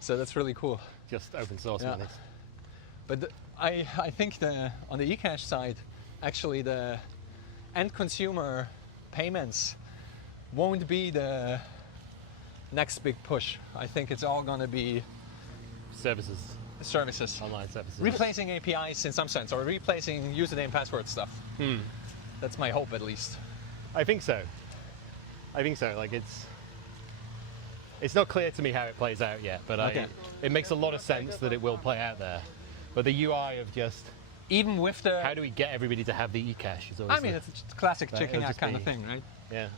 So that's really cool. Just open source money. But I think on the eCash side, actually the end consumer payments won't be the next big push. I think it's all going to be services, online services, replacing APIs in some sense, or replacing username password stuff. That's my hope, at least. I think so. Like it's not clear to me how it plays out yet, but it makes a lot of sense that it will play out there. But the UI of just even with the how do we get everybody to have the eCache is always. I mean, it's a classic chicken egg kind of thing, right? Yeah.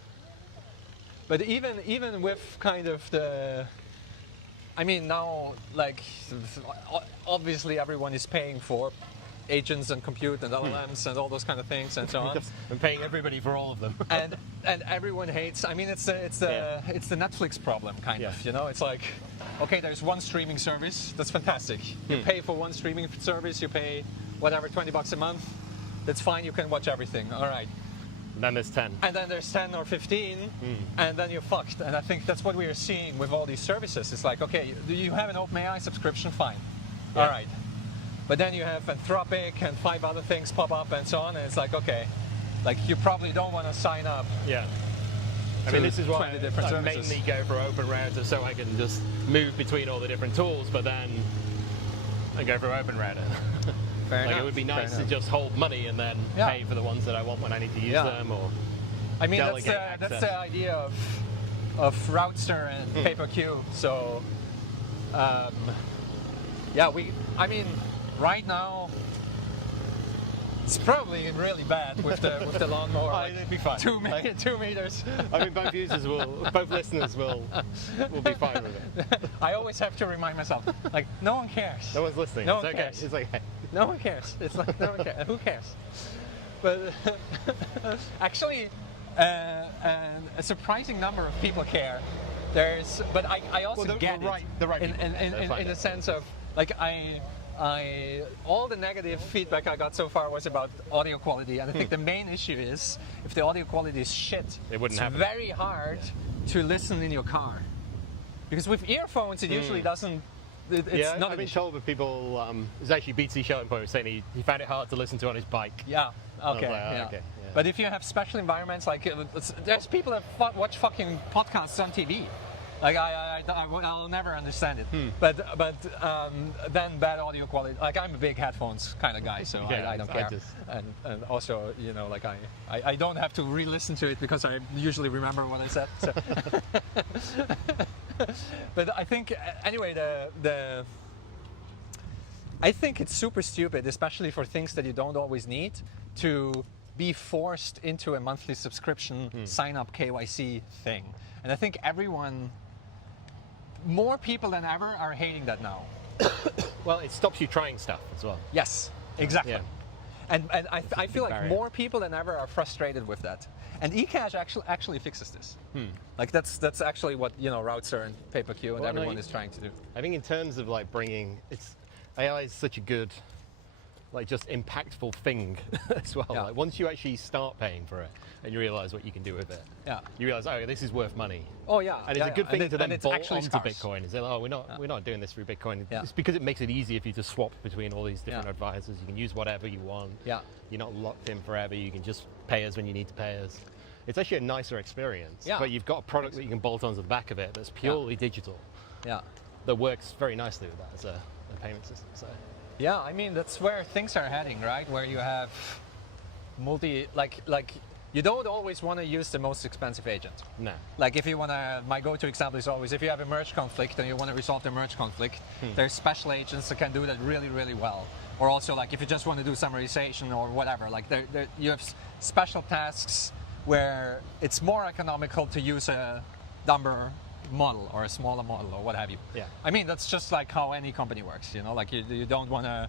But even with kind of the, I mean, now like obviously everyone is paying for agents and compute and LLMs and all those kind of things and so on. I'm paying everybody for all of them. and everyone hates. I mean, it's the Netflix problem kind of. You know, it's like, okay, there's one streaming service. That's fantastic. You pay for one streaming service. You pay whatever, $20 a month. That's fine. You can watch everything. All right. And then there's 10. And then there's 10 or 15, and then you're fucked. And I think that's what we are seeing with all these services. It's like, okay, you have an OpenAI subscription, fine. All right. But then you have Anthropic and 5 other things pop up and so on, and it's like, okay, like you probably don't want to sign up. Yeah. I mean, this is why I services. mainly go for open router, so I can just move between all the different tools, but then I go for open router. Fair enough. It would be nice to just hold money and then pay for the ones that I want when I need to use them, or I mean, that's the idea of Routester and Pay-per-Q. So, I mean, right now it's probably really bad with the lawnmower. Like it'd be fine. 2 meters. I mean, both listeners will be fine with it. I always have to remind myself, like, no one cares. No one's listening. No it's one okay. cares. It's like no one cares. It's like no one cares. Who cares? But actually, a surprising number of people care. But I also get it in the sense of like all the negative feedback I got so far was about audio quality, and I think the main issue is if the audio quality is shit, it's very hard to listen in your car, because with earphones it usually doesn't. It's not I've been told that people. There's actually BT Shouting Point was saying he found it hard to listen to on his bike. Yeah. Okay. Okay. But if you have special environments, like there's people that watch fucking podcasts on TV. Like I'll never understand it. But then bad audio quality. Like I'm a big headphones kind of guy, so I don't care. And also, you know, like I don't have to re-listen to it because I usually remember what I said. So. But I think anyway, I think it's super stupid, especially for things that you don't always need, to be forced into a monthly subscription sign up KYC thing. And I think more people than ever are hating that now. Well, it stops you trying stuff as well. Yes, exactly. Yeah. And I feel like more people than ever are frustrated with that. And eCash actually fixes this. Like that's actually what, you know, Routester and Pay-per-Q and everyone is trying to do. I think in terms of like AI is such a good, like just impactful thing as well. Yeah. Like once you actually start paying for it and you realize what you can do with it, you realize, oh, this is worth money. Oh yeah, and it's a good thing to then bolt onto scarce. Bitcoin. Is oh, we're not doing this through Bitcoin. It's because it makes it easier for you to swap between all these different advisors. You can use whatever you want. Yeah, you're not locked in forever. You can just pay us when you need to pay us. It's actually a nicer experience. Yeah. But you've got a product that you can bolt onto the back of it that's purely digital. Yeah, that works very nicely with that as a payment system. So. Yeah, I mean that's where things are heading, right? Where you have like you don't always want to use the most expensive agent. No. Like if you want to, my go-to example is always if you have a merge conflict and you want to resolve the merge conflict, there's special agents that can do that really, really well. Or also like if you just want to do summarization or whatever, like you have special tasks where it's more economical to use a dumber model or a smaller model or what have you. Yeah. I mean, that's just like how any company works, you know, like you don't want to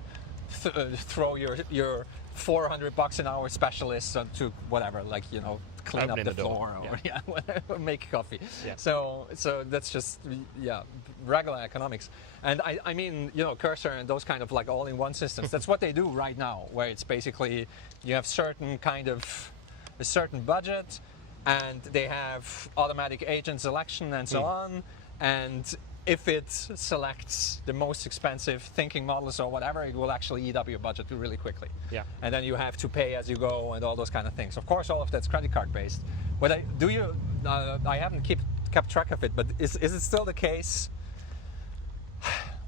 throw your $400 an hour specialists to whatever, like, you know, clean up the floor or whatever, make coffee. Yeah. So that's just regular economics. And I mean, you know, Cursor and those kind of like all-in-one systems, that's what they do right now, where it's basically you have a certain budget, and they have automatic agent selection and so on, and if it selects the most expensive thinking models or whatever, it will actually eat up your budget really quickly. Yeah. And then you have to pay as you go and all those kind of things. Of course, all of that's credit card based. But I haven't kept track of it, but is it still the case?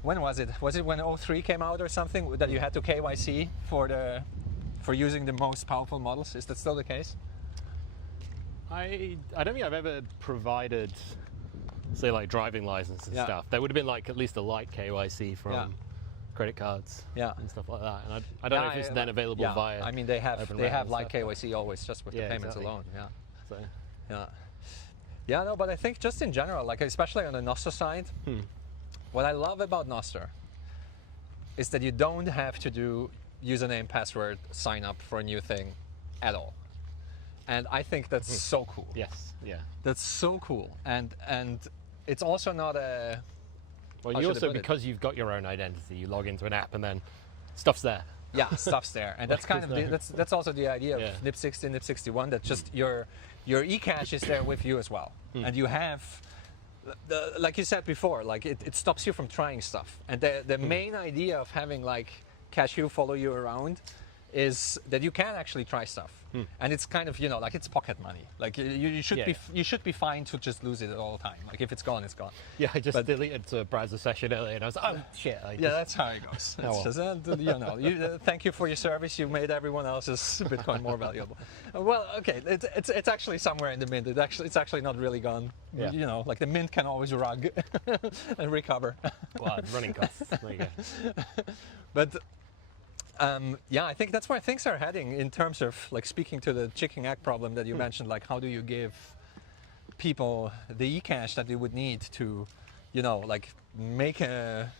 When was it? Was it when 03 came out or something that you had to KYC for using the most powerful models? Is that still the case? I don't think I've ever provided, say, like driving license and stuff. There would have been like at least a light KYC from credit cards and stuff like that. And I don't know if it's then available via. I mean, they have light KYC always just with the payments alone. Yeah. So. Yeah, no, but I think just in general, like especially on the Nostr side, what I love about Nostr is that you don't have to do username, password, sign up for a new thing at all. And I think that's so cool. Yes, yeah. That's so cool. And it's also not a... Well, you also, because you've got your own identity, you log into an app and then stuff's there. Yeah, stuff's there. And that's kind of that's also the idea of NIP60, NIP61, that just your eCache is there with you as well. And you have, like you said before, like it stops you from trying stuff. And the main idea of having like Cashew follow you around is that you can actually try stuff. And it's kind of, like it's pocket money. Like you should be fine to just lose it all the time. Like if it's gone, it's gone. Yeah, I just deleted a browser session earlier and I was like, oh shit. That's how it goes. It's just, thank you for your service. You made everyone else's Bitcoin more valuable. Well, okay, it's actually somewhere in the mint. It's actually not really gone. Yeah. Like the mint can always rug and recover. Well, running costs. There you go. But. I think that's where things are heading in terms of like speaking to the chicken egg problem that you mentioned. Like, how do you give people the eCache that they would need to, like make a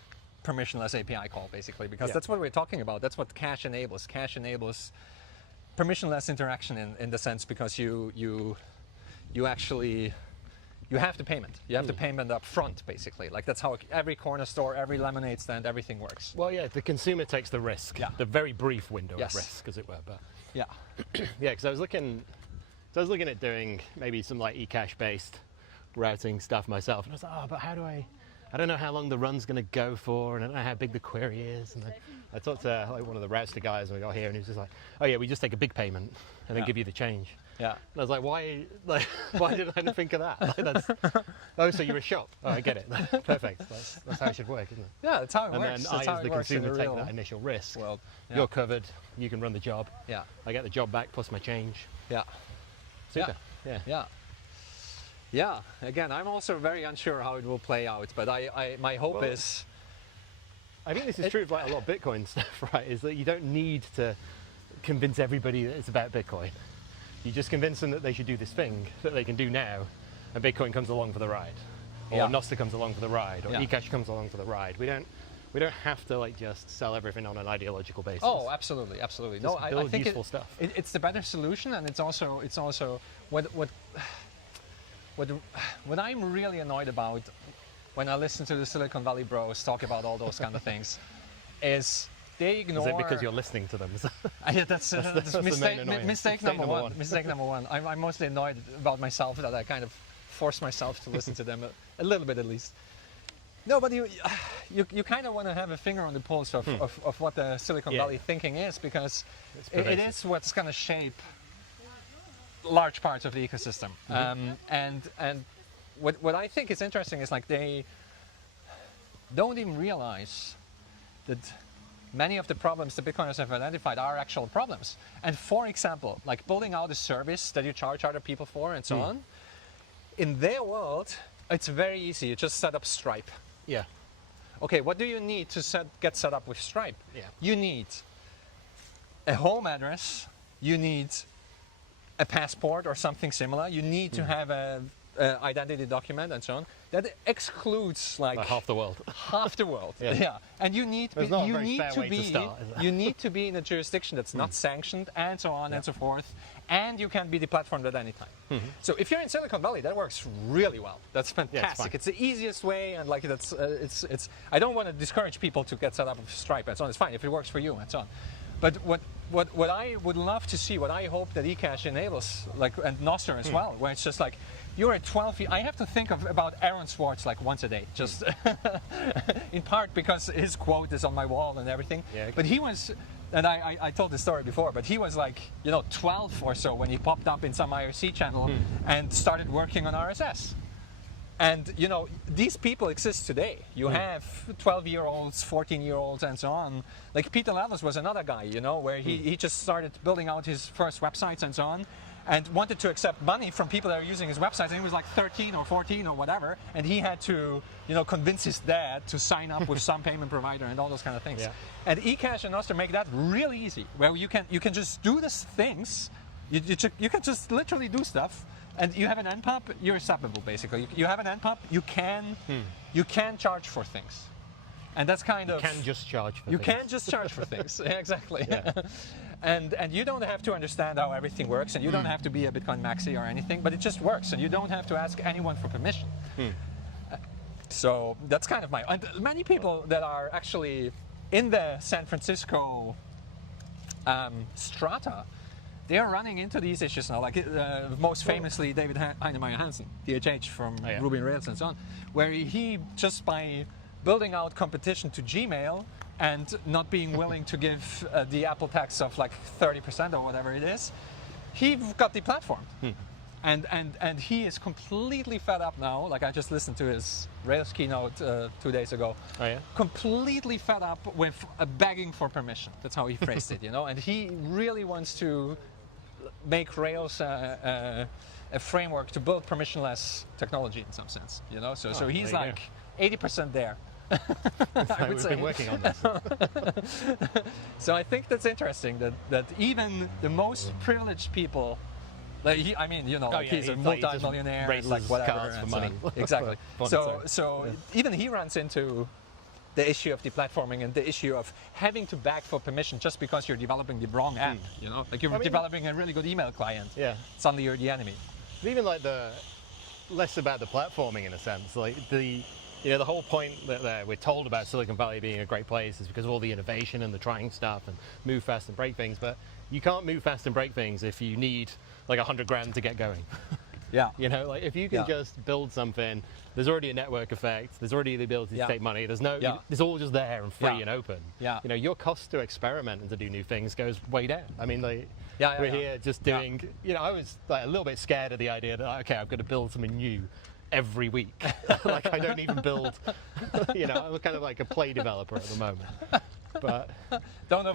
permissionless API call, basically, because that's what we're talking about. That's what cache enables. Cache enables permissionless interaction in the sense because you actually. You have the payment. You have the payment up front, basically. Like that's how every corner store, every lemonade stand, everything works. Well, yeah, the consumer takes the risk, the very brief window of risk, as it were. But because I was looking at doing maybe some like eCache-based routing stuff myself, and I was like, but how do I don't know how long the run's going to go for, and I don't know how big the query is. And I talked to like one of the Rouster guys when we got here, and he was just like, oh yeah, we just take a big payment and then give you the change. Yeah. And I was like, why did I not think of that? So you're a shop. Oh, I get it. Perfect. That's how it should work, isn't it? Yeah, that's how it works. And then I, as the consumer, take that initial risk. Well, you're covered. You can run the job. Yeah. I get the job back plus my change. Yeah. Super. Yeah. Again, I'm also very unsure how it will play out, but my hope is... I think this is true of like a lot of Bitcoin stuff, right? Is that you don't need to convince everybody that it's about Bitcoin. You just convince them that they should do this thing that they can do now, and Bitcoin comes along for the ride, or Nostr comes along for the ride, or eCache comes along for the ride. We don't have to like just sell everything on an ideological basis. Oh, absolutely. Just build I think useful stuff. It's the better solution, and it's also what I'm really annoyed about when I listen to the Silicon Valley bros talk about all those kind of things is. They ignore... Is it because you're listening to them? That's mistake number one. Mistake number one. I'm mostly annoyed about myself that I kind of force myself to listen to them a little bit at least. No, but you kind of want to have a finger on the pulse of what the Silicon Valley thinking is, because it is what's going to shape large parts of the ecosystem. And what I think is interesting is like they don't even realize that many of the problems the Bitcoiners have identified are actual problems. And for example, like building out a service that you charge other people for and so on, in their world, it's very easy. You just set up Stripe. Yeah. Okay, what do you need to get set up with Stripe? Yeah. You need a home address. You need a passport or something similar. You need to have a identity document and so on. That excludes like half the world. Half the world. Yeah. And you need to be in a jurisdiction that's not sanctioned and so on and so forth. And you can be deplatformed at any time. So if you're in Silicon Valley, that works really well. That's fantastic. It's the easiest way, and like that's it's. I don't want to discourage people to get set up with Stripe and so on. It's fine if it works for you and so on. But what I would love to see, what I hope that eCache enables, like and Nostr as well, where it's just like you're at 12. I have to think about Aaron Swartz like once a day, just in part because his quote is on my wall and everything. Yeah, okay. But he was, and I told this story before, but he was like 12 or so when he popped up in some IRC channel and started working on RSS. And these people exist today. You have 12-year-olds, 14-year-olds, and so on. Like Peter Lallis was another guy, where he just started building out his first websites and so on, and wanted to accept money from people that are using his websites. And he was like 13 or 14 or whatever, and he had to, convince his dad to sign up with some payment provider and all those kind of things. Yeah. And eCash and Nostr make that really easy, where you can just do these things. You can just literally do stuff. And you have an NPUB, you're acceptable basically. You have an NPUB, you can charge for things. And that's kind of... You can just charge for things. You can just charge for things, exactly. Yeah. And you don't have to understand how everything works, and you don't have to be a Bitcoin maxi or anything, but it just works, and you don't have to ask anyone for permission. So that's kind of my... And many people that are actually in the San Francisco strata, they are running into these issues now, like most famously David Heinemeier Hansen, DHH from Ruby on Rails and so on, where he just by building out competition to Gmail and not being willing to give the Apple tax of like 30% or whatever it is, he got deplatformed. And he is completely fed up now. Like I just listened to his Rails keynote 2 days ago. Oh yeah. Completely fed up with begging for permission. That's how he phrased it, And he really wants to make Rails a framework to build permissionless technology in some sense, So he's like 80% there. I would say. We've been working on this. So I think that's interesting that even the most privileged people, like he's a multi-millionaire, raises like whatever, cards for money. Exactly. So even he runs into the issue of deplatforming and the issue of having to beg for permission just because you're developing the wrong app, Like you're developing a really good email client. Yeah. Suddenly you're the enemy. But even like less about the platforming in a sense, like the whole point that we're told about Silicon Valley being a great place is because of all the innovation and the trying stuff and move fast and break things, but you can't move fast and break things if you need like 100 grand to get going. Yeah. Like if you can just build something, there's already a network effect, there's already the ability to take money, it's all just there and free and open. Yeah. Your cost to experiment and to do new things goes way down. I mean, we're here just doing, I was like a little bit scared of the idea that, okay, I've got to build something new every week. Like I don't even build, I'm kind of like a play developer at the moment. But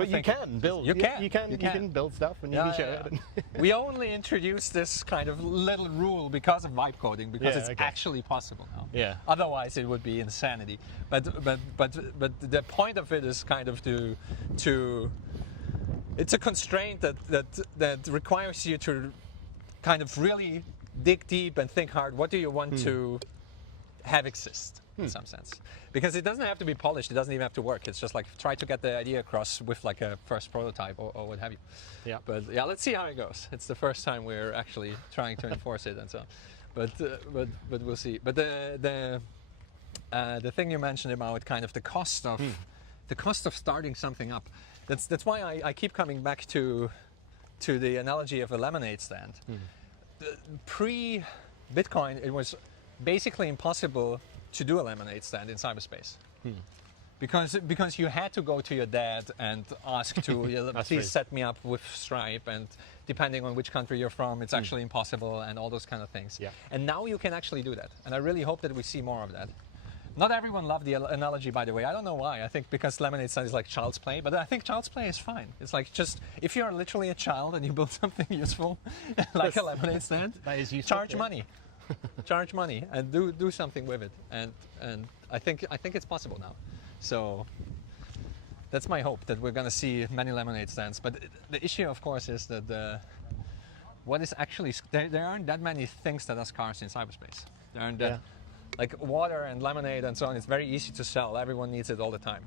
you can build. You can build stuff and you can share it. We only introduced this kind of little rule because of vibe coding, because it's actually possible now. Yeah. Otherwise, it would be insanity. But the point of it is kind of to it's a constraint that requires you to kind of really dig deep and think hard. What do you want to have exist? In some sense, because it doesn't have to be polished, it doesn't even have to work, it's just like try to get the idea across with like a first prototype or what have you. Yeah. But yeah, let's see how it goes. It's the first time we're actually trying to enforce it and so on. But we'll see. But the thing you mentioned about kind of the cost of starting something up, that's why I keep coming back to the analogy of a lemonade stand. Pre-Bitcoin, it was basically impossible to do a lemonade stand in cyberspace, because you had to go to your dad and ask to please set me up with Stripe, and depending on which country you're from, it's actually impossible, and all those kind of things. Yeah. And now you can actually do that, and I really hope that we see more of that. Not everyone loved the analogy, by the way. I don't know why. I think because lemonade stand is like child's play, but I think child's play is fine. It's like just if you're literally a child and you build something useful, like a lemonade stand, that is useful, charge money. Charge money and do something with it, and I think it's possible now. So that's my hope, that we're going to see many lemonade stands. But the issue, of course, is that what is actually there aren't that many things that are scarce in cyberspace. There aren't that, like water and lemonade and so on. It's very easy to sell. Everyone needs it all the time.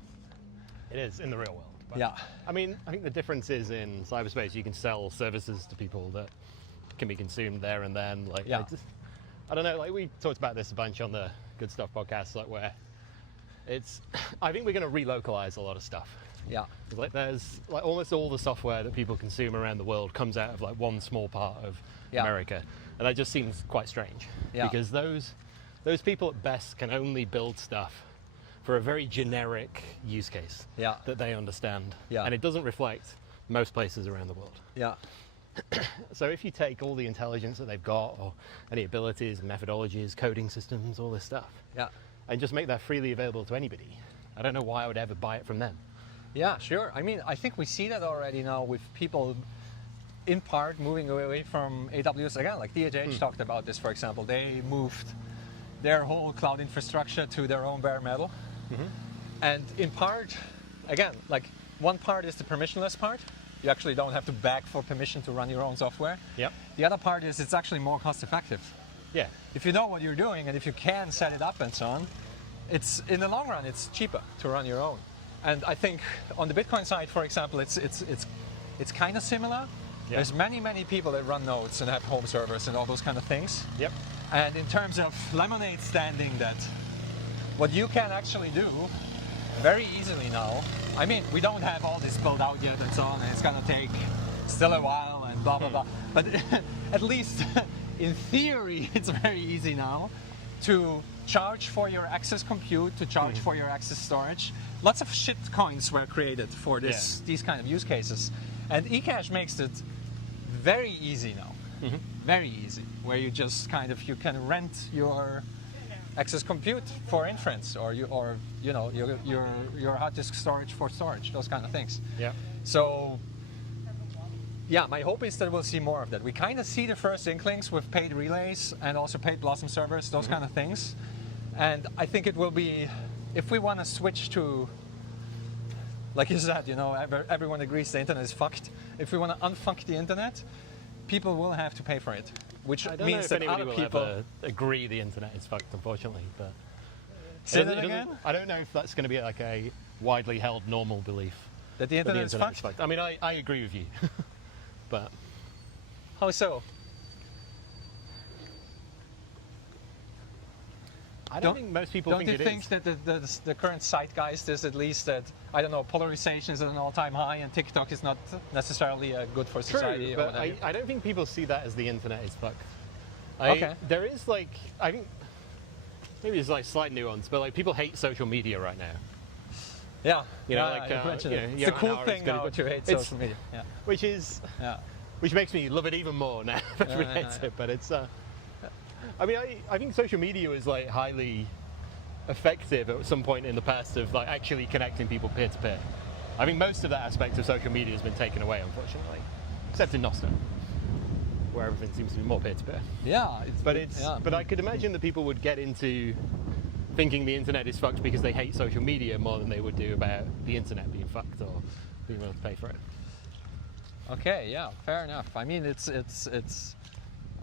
It is in the real world. But I mean, I think the difference is in cyberspace you can sell services to people that can be consumed there and then. I don't know, like we talked about this a bunch on the Good Stuff podcast, like where I think we're going to relocalize a lot of stuff. Yeah. Like there's like almost all the software that people consume around the world comes out of like one small part of America, and that just seems quite strange. Because those people at best can only build stuff for a very generic use case that they understand, and it doesn't reflect most places around the world. Yeah. So if you take all the intelligence that they've got, or any abilities, methodologies, coding systems, all this stuff, and just make that freely available to anybody, I don't know why I would ever buy it from them. Yeah, sure. I mean, I think we see that already now with people in part moving away from AWS. Again, like DHH talked about this, for example. They moved their whole cloud infrastructure to their own bare metal. And in part, again, like one part is the permissionless part. You actually don't have to beg for permission to run your own software. The other part is it's actually more cost effective. If you know what you're doing and if you can set it up and so on, it's in the long run it's cheaper to run your own. And I think on the Bitcoin side, for example, it's kind of similar. There's many people that run nodes and have home servers and all those kind of things. And in terms of Lemonade standing that, what you can actually do very easily now, I mean, we don't have all this built out yet and so on, and it's gonna take still a while and blah, blah, blah. But at least in theory, it's very easy now to charge for your access compute, to charge for your access storage. Lots of shit coins were created for these kind of use cases. And eCash makes it very easy now. Very easy, where you just kind of, you can rent your access compute for inference, or your hard disk storage for storage, those kind of things. So yeah, my hope is that we'll see more of that. We kind of see the first inklings with paid relays and also paid Blossom servers, those kind of things. And I think it will be, if we want to switch to, like you said, everyone agrees the internet is fucked. If we want to unfuck the internet, people will have to pay for it. Which means that other people ever agree the internet is fucked, unfortunately. But say that again? I don't know if that's going to be like a widely held normal belief that the internet is fucked. I mean, I agree with you, but how so? I don't think most people think it is. Don't you think that the current zeitgeist is at least that, I don't know, polarization is at an all-time high and TikTok is not necessarily good for society? True, but I don't think people see that as the internet is fucked. There is like, I think, maybe there's like slight nuance, but like people hate social media right now. It's a cool thing now to hate social media. Which makes me love it even more now that we hate it, but it's... I mean, I think social media was like highly effective at some point in the past of like actually connecting people peer to peer. I think most of that aspect of social media has been taken away, unfortunately, except in Nostr, where everything seems to be more peer to peer. But I could imagine that people would get into thinking the internet is fucked because they hate social media more than they would do about the internet being fucked or being willing to pay for it. Okay, yeah, fair enough. I mean,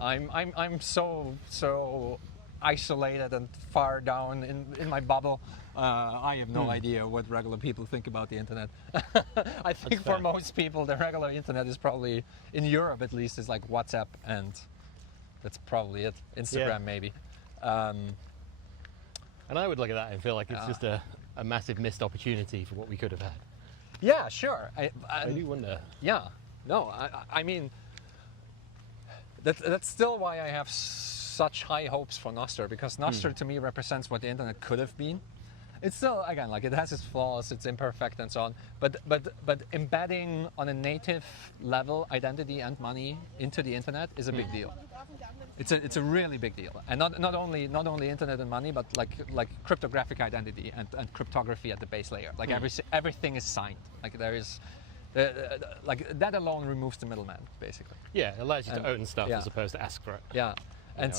I'm so isolated and far down in my bubble. I have no idea what regular people think about the internet. I think for most people, the regular internet is probably, in Europe at least, is like WhatsApp, and that's probably it. Instagram maybe. And I would look at that and feel like it's just a massive missed opportunity for what we could have had. Yeah, sure. I do wonder. Yeah. No, I mean, that's still why I have such high hopes for Nostr, because Nostr to me represents what the internet could have been. It's still, again, like it has its flaws, it's imperfect and so on, but embedding on a native level identity and money into the internet is a big deal. It's a really big deal, and not only internet and money, but like cryptographic identity and cryptography at the base layer. Like everything is signed. Like there is. Like that alone removes the middleman, basically. Yeah, it allows you to own stuff as opposed to ask for it. Yeah, and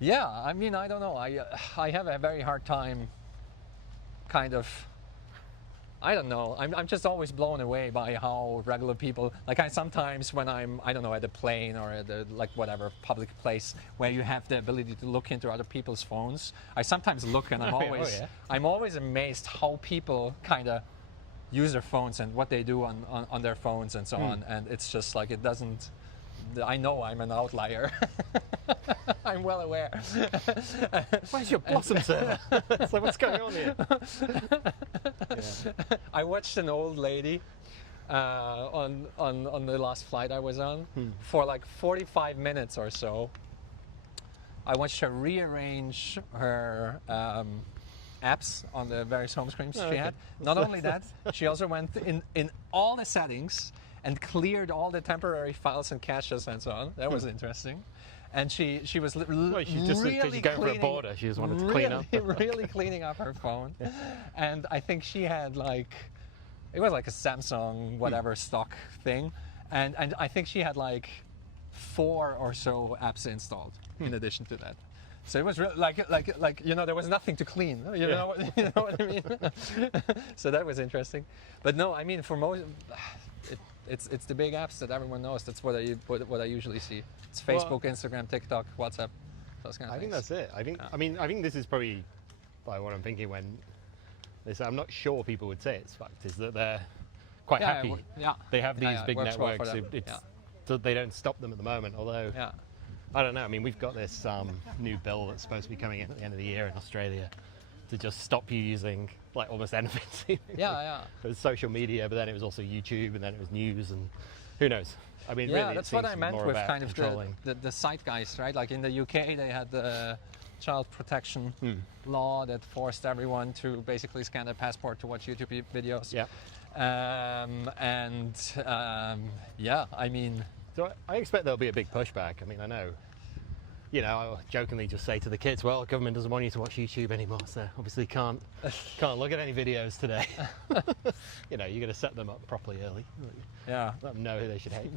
yeah, I mean, I don't know. I have a very hard time, kind of. I don't know. I'm just always blown away by how regular people, like I sometimes when I'm, I don't know, at a plane or at a, like whatever public place where you have the ability to look into other people's phones, I sometimes look and I'm always amazed how people kind of use their phones and what they do on their phones and so on, and it's just like it doesn't I know I'm an outlier. I'm well aware. Where's your Blossom server? So what's going on here? I watched an old lady on the last flight I was on for like 45 minutes or so. I watched her rearrange her apps on the various home screens she had. Not only that, she also went in all the settings and cleared all the temporary files and caches and so on. That was interesting. And she was really going for a border. She just wanted to clean up. Really cleaning up her phone. And I think she had like, it was like a Samsung whatever stock thing. And I think she had like 4 or so apps installed in addition to that. So it was really like you know, there was nothing to clean. You know what I mean? So that was interesting. But no, I mean, for most, it's the big apps that everyone knows. That's what I usually see. It's Facebook, Instagram, TikTok, WhatsApp, those kind of things. I think that's it. I think this is probably by what I'm thinking when they say, I'm not sure people would say it's fucked, is that they're quite happy. They have these big networks. They don't stop them at the moment, although I don't know. I mean, we've got this new bill that's supposed to be coming in at the end of the year in Australia to just stop you using like almost anything. It was social media, but then it was also YouTube, and then it was news, and who knows. I mean, really, that's what I meant with kind of the zeitgeist, right? Like in the UK, they had the child protection law that forced everyone to basically scan their passport to watch YouTube videos. I mean. So I expect there'll be a big pushback. I mean, I know, you know, I'll jokingly just say to the kids, well, the government doesn't want you to watch YouTube anymore, so obviously can't look at any videos today. You know, you're going to set them up properly early. Let them know who they should hate.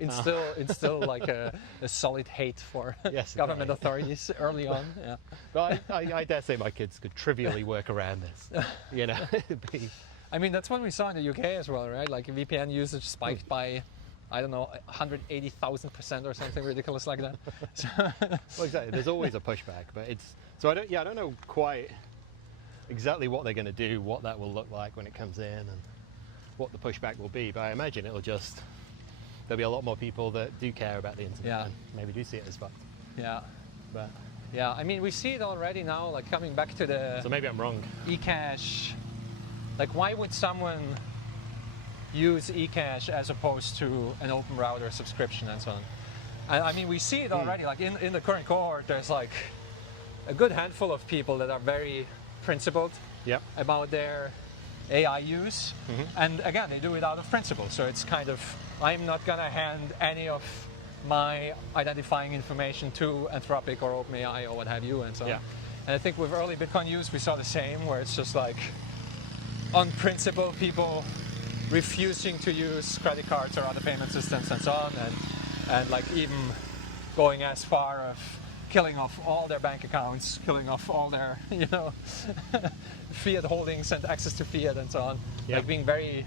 Instill like a solid hate for government authorities early on. But I dare say my kids could trivially work around this. You know, I mean, that's what we saw in the UK as well, right? Like VPN usage spiked by, I don't know, 180,000% or something ridiculous like that. Well, exactly. There's always a pushback, but I don't know quite exactly what they're going to do, what that will look like when it comes in, and what the pushback will be. But I imagine there'll be a lot more people that do care about the internet and maybe do see it as fucked. But I mean, we see it already now. Like coming back to the. So maybe I'm wrong. eCache. Like, why would someone use eCache as opposed to an open router subscription and so on? And I mean, we see it already. Like in the current cohort, there's like a good handful of people that are very principled about their AI use. And again, they do it out of principle. So it's kind of, I'm not going to hand any of my identifying information to Anthropic or OpenAI or what have you and so on. And I think with early Bitcoin use, we saw the same, where it's just like, on principle, people refusing to use credit cards or other payment systems and so on, and like even going as far of killing off all their bank accounts, killing off all their, you know, fiat holdings and access to fiat and so on. Like being very,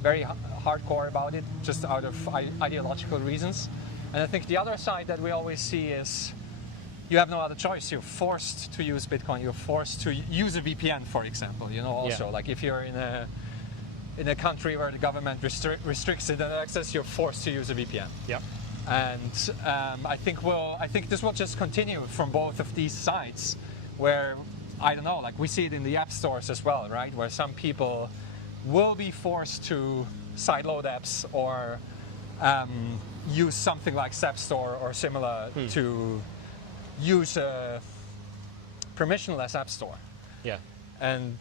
very hardcore about it, just out of ideological reasons. And I think the other side that we always see is you have no other choice. You're forced to use Bitcoin. You're forced to use a VPN, for example. You know, also like if you're in a country where the government restricts internet access, you're forced to use a VPN. And I think this will just continue from both of these sides, where I don't know, like we see it in the app stores as well, right? Where some people will be forced to sideload apps or use something like Zap Store or similar to use a permissionless app store. And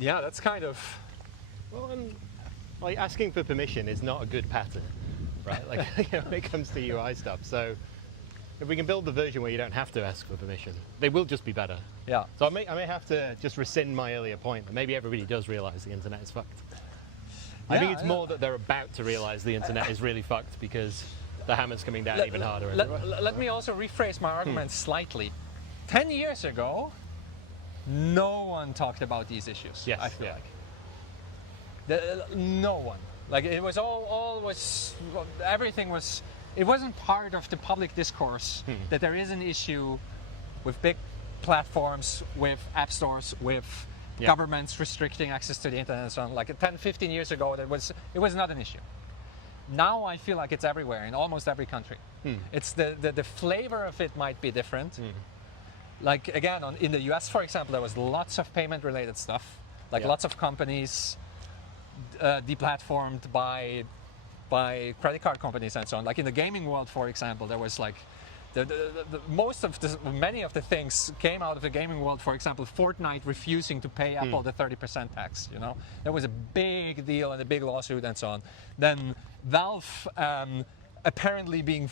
that's kind of, well, and like asking for permission is not a good pattern, right? Like when it comes to UI stuff. So if we can build the version where you don't have to ask for permission, they will just be better. So I may have to just rescind my earlier point that maybe everybody does realize the internet is fucked. I think it's more that they're about to realize the internet is really fucked because the hammer's coming down even harder. Let me also rephrase my argument slightly. 10 years ago, no one talked about these issues. I feel like no one. Like it was everything was. It wasn't part of the public discourse that there is an issue with big platforms, with app stores, with governments restricting access to the internet and so on. Like 10, 15 years ago, it was not an issue. now I feel like it's everywhere in almost every country. It's the flavor of it might be different. Like again, in the US, for example, there was lots of payment-related stuff. Like lots of companies deplatformed by credit card companies and so on. Like in the gaming world, for example, there was like many of the things came out of the gaming world. For example, Fortnite refusing to pay Apple the 30% tax. You know, that was a big deal and a big lawsuit and so on. Then Valve apparently being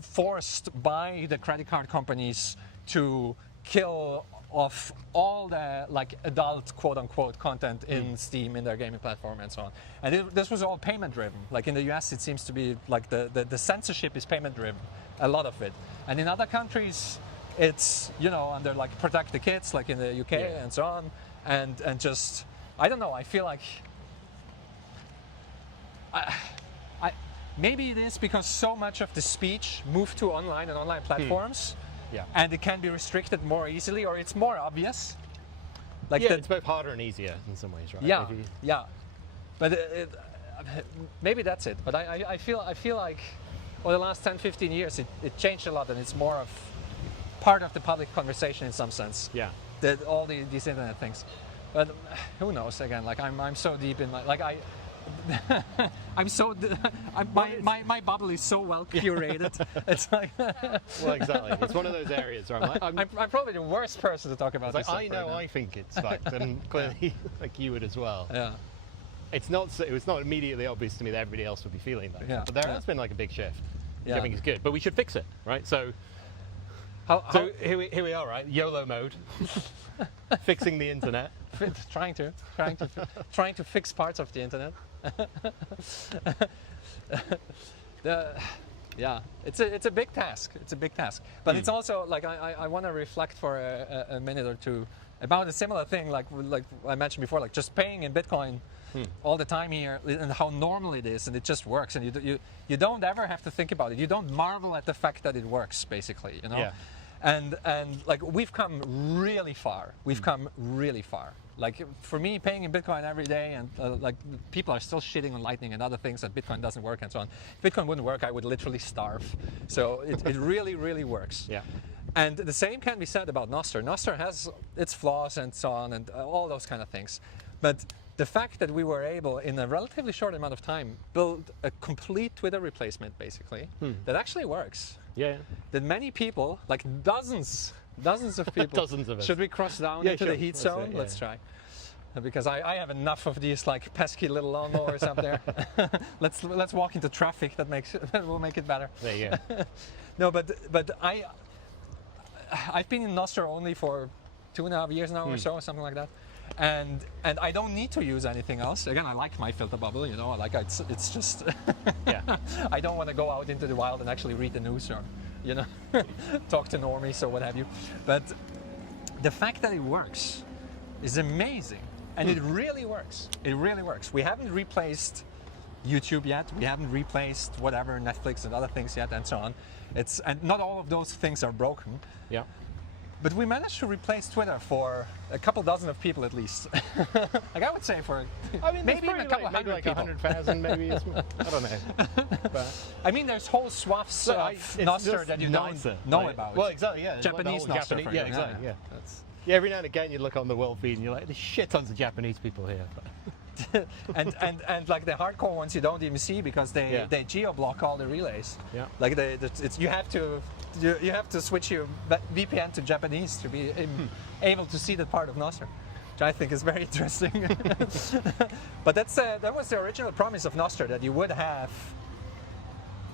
forced by the credit card companies to kill off all the like adult quote-unquote content in Steam in their gaming platform and so on. And this was all payment-driven. Like in the US, it seems to be like the censorship is payment-driven, a lot of it. And in other countries, it's, you know, under like protect the kids, like in the UK and so on. And just, I don't know, I feel like maybe it is because so much of the speech moved to online and online platforms. And it can be restricted more easily, or it's more obvious. Like it's both harder and easier in some ways, right? But maybe that's it. But I feel like over the last 10, 15 years, it changed a lot, and it's more of part of the public conversation in some sense. All these internet things. But who knows? Again, like I'm so deep in my my bubble is so well curated. It's like well, exactly. It's one of those areas where I'm probably the worst person to talk about this. I know I think it's fact, and clearly like you would as well. It was not immediately obvious to me that everybody else would be feeling that. But there has been like a big shift, which I think is good. But we should fix it, right? So here we are, right? YOLO mode, fixing the internet. trying to fix parts of the internet. It's a big task. It's a big task. But it's also like I want to reflect for a minute or two about a similar thing, like I mentioned before, like just paying in Bitcoin all the time here, and how normal it is, and it just works, and you don't ever have to think about it. You don't marvel at the fact that it works, basically, you know. And like we've come really far. Like for me, paying in Bitcoin every day, and like people are still shitting on Lightning and other things that Bitcoin doesn't work and so on. If Bitcoin wouldn't work, I would literally starve. So it really, really works. And the same can be said about Nostr. Nostr has its flaws and so on, and all those kind of things. But the fact that we were able, in a relatively short amount of time, build a complete Twitter replacement, basically, that actually works. That many people, like dozens of people, dozens of us. Should we cross down into the heat zone? Let's try. Because I have enough of these like pesky little lawnmowers up there. let's walk into traffic. That will make it better. There you go. No, but I've been in Nostr only for 2.5 years now or so, something like that. And I don't need to use anything else. Again, I like my filter bubble, you know. Like it's just I don't want to go out into the wild and actually read the news or, you know, talk to normies or what have you. But the fact that it works is amazing, and it really works. It really works. We haven't replaced YouTube yet. We haven't replaced whatever Netflix and other things yet, and so on. And not all of those things are broken. But we managed to replace Twitter for a couple dozen of people at least. Like I would say for maybe even a couple hundred like people. 100,000 maybe. I don't know. But I mean, there's whole swaths of Nostr that you don't know about. Well, exactly, yeah. Japanese like Nostr. Yeah, exactly, yeah. Every now and again you look on the world feed and you're like, there's shit tons of Japanese people here. and like the hardcore ones you don't even see because they geo-block all the relays. Like you have to switch your VPN to Japanese to be able to see that part of Nostr, which I think is very interesting. But that was the original promise of Nostr, that you would have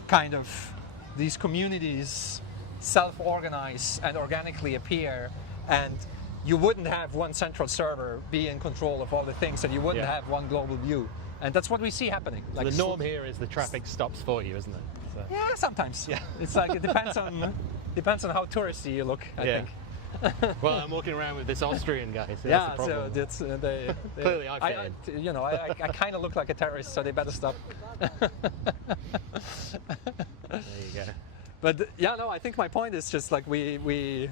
kind of these communities self-organize and organically appear, and you wouldn't have one central server be in control of all the things, and you wouldn't have one global view. And that's what we see happening. Like the norm here is the traffic stops for you, isn't it? So. Yeah, sometimes. It's like it depends on how touristy you look, I think. Well, I'm walking around with this Austrian guy. So that's the problem. So that's clearly I kind of look like a terrorist, so they better stop. There you go. But I think my point is just like we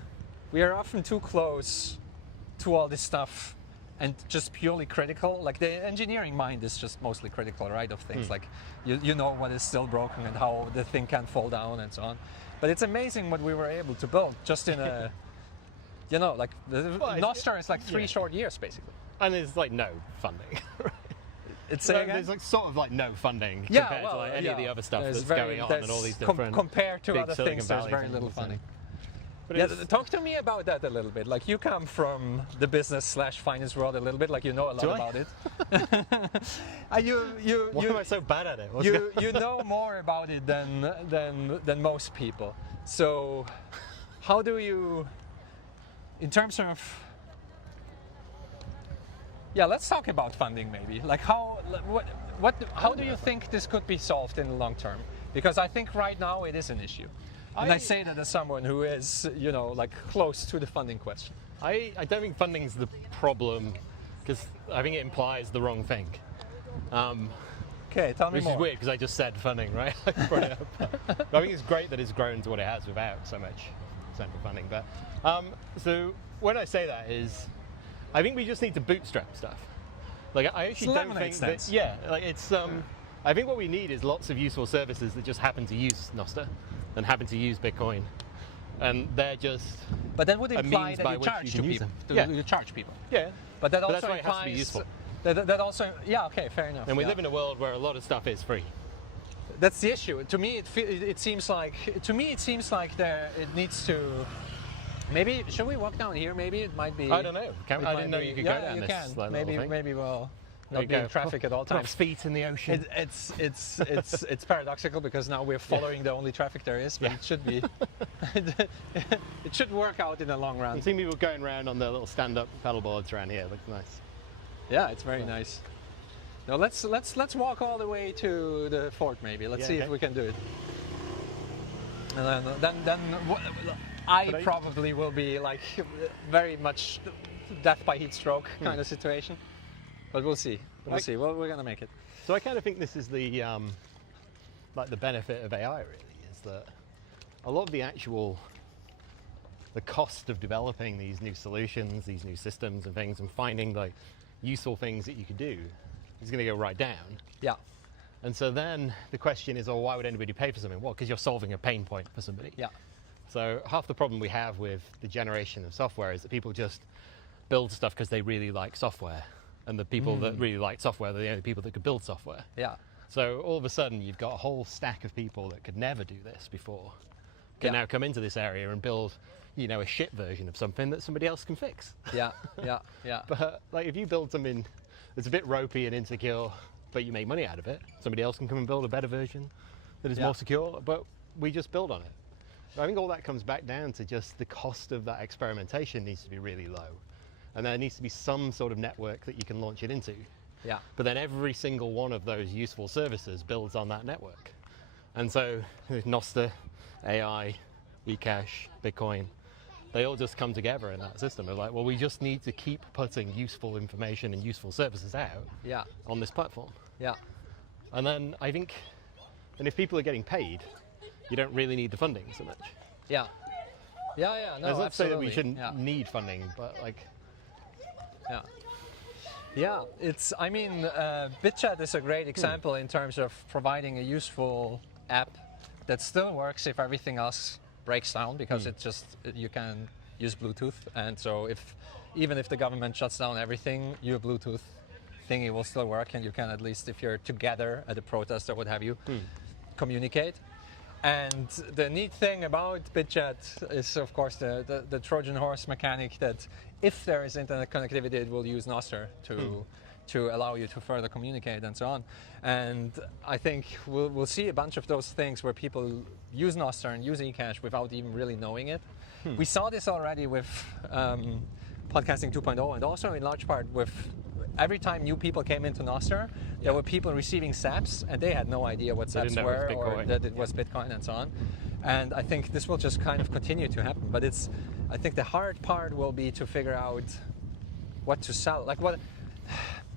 are often too close to all this stuff, and just purely critical. Like the engineering mind is just mostly critical, right, of things. Like you know what is still broken and how the thing can fall down and so on. But it's amazing what we were able to build just in a, you know, like Nostr is like 3 short years basically. And there's like no funding. There's like sort of like no funding compared to like any of the other stuff that's going on and all these different compared to other things, there's very little funding. But talk to me about that a little bit. Like you come from the business/finance world a little bit, like you know a lot about it. Why am I so bad at it? You know more about it than most people. So how do you, in terms of, let's talk about funding maybe. Like how do you think this could be solved in the long term? Because I think right now it is an issue. And I say that as someone who is, you know, like close to the funding question. I don't think funding's the problem, because I think it implies the wrong thing. Okay, tell me more. Which is weird, because I just said funding, right? I brought it up. I think it's great that it's grown to what it has without so much central funding. But so when I say that is, I think we just need to bootstrap stuff. Like I actually don't think that. Yeah, like it's. I think what we need is lots of useful services that just happen to use Nostr and happen to use Bitcoin, and they're just. But that would imply that you charge people. You charge people. Yeah. But that also that's why implies it has to be useful. That also, okay, fair enough. And we live in a world where a lot of stuff is free. That's the issue. To me, it seems like it needs to. Maybe should we walk down here? Maybe it might be. I don't know. I didn't know you could go down this. Can. Maybe we'll not be in traffic at all times. Feet in the ocean. It's paradoxical because now we're following the only traffic there is, but it should be. It should work out in the long run. You see people going around on their little stand-up paddle boards around here. It looks nice. Yeah, it's very nice. Now let's walk all the way to the fort maybe. Let's see if we can do it. And then I probably will be like very much death by heat stroke kind of situation. But we'll see. We'll see. Well, we're gonna make it. So I kind of think this is the like the benefit of AI really, is that a lot of the cost of developing these new solutions, these new systems and things, and finding like useful things that you could do is going to go right down. Yeah. And so then the question is, why would anybody pay for something? Well, because you're solving a pain point for somebody. Yeah. So half the problem we have with the generation of software is that people just build stuff because they really like software. And the people that really like software, they're the only people that could build software. Yeah. So all of a sudden, you've got a whole stack of people that could never do this before, can now come into this area and build, you know, a shit version of something that somebody else can fix. Yeah. But like, if you build something that's a bit ropey and insecure, but you make money out of it, somebody else can come and build a better version that is more secure, but we just build on it. I think all that comes back down to just the cost of that experimentation needs to be really low. And there needs to be some sort of network that you can launch it into. Yeah. But then every single one of those useful services builds on that network. And so Nostr, AI, eCash, Bitcoin, they all just come together in that system. They're like, well, we just need to keep putting useful information and useful services out on this platform. Yeah. And then I think, and if people are getting paid, you don't really need the funding so much. Yeah. Yeah, no, let's say that we shouldn't need funding, but like... Yeah, I mean, BitChat is a great example in terms of providing a useful app that still works if everything else breaks down, because you can use Bluetooth, and so even if the government shuts down everything, your Bluetooth thingy will still work, and you can, at least if you're together at a protest or what have you, communicate. And the neat thing about BitChat is, of course, the Trojan horse mechanic that if there is internet connectivity, it will use Nostr to allow you to further communicate and so on. And I think we'll see a bunch of those things where people use Nostr and use eCash without even really knowing it. We saw this already with Podcasting 2.0, and also in large part with every time new people came into Nostr, there were people receiving SAPs, and they had no idea what SAPs were or that it was Bitcoin and so on. And I think this will just kind of continue to happen. But I think the hard part will be to figure out what to sell. Like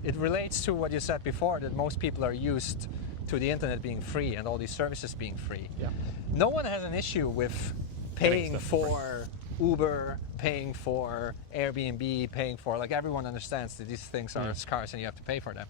it relates to what you said before, that most people are used to the internet being free and all these services being free. Yeah. No one has an issue with paying for Uber, paying for Airbnb, paying for, like everyone understands that these things are scarce and you have to pay for them.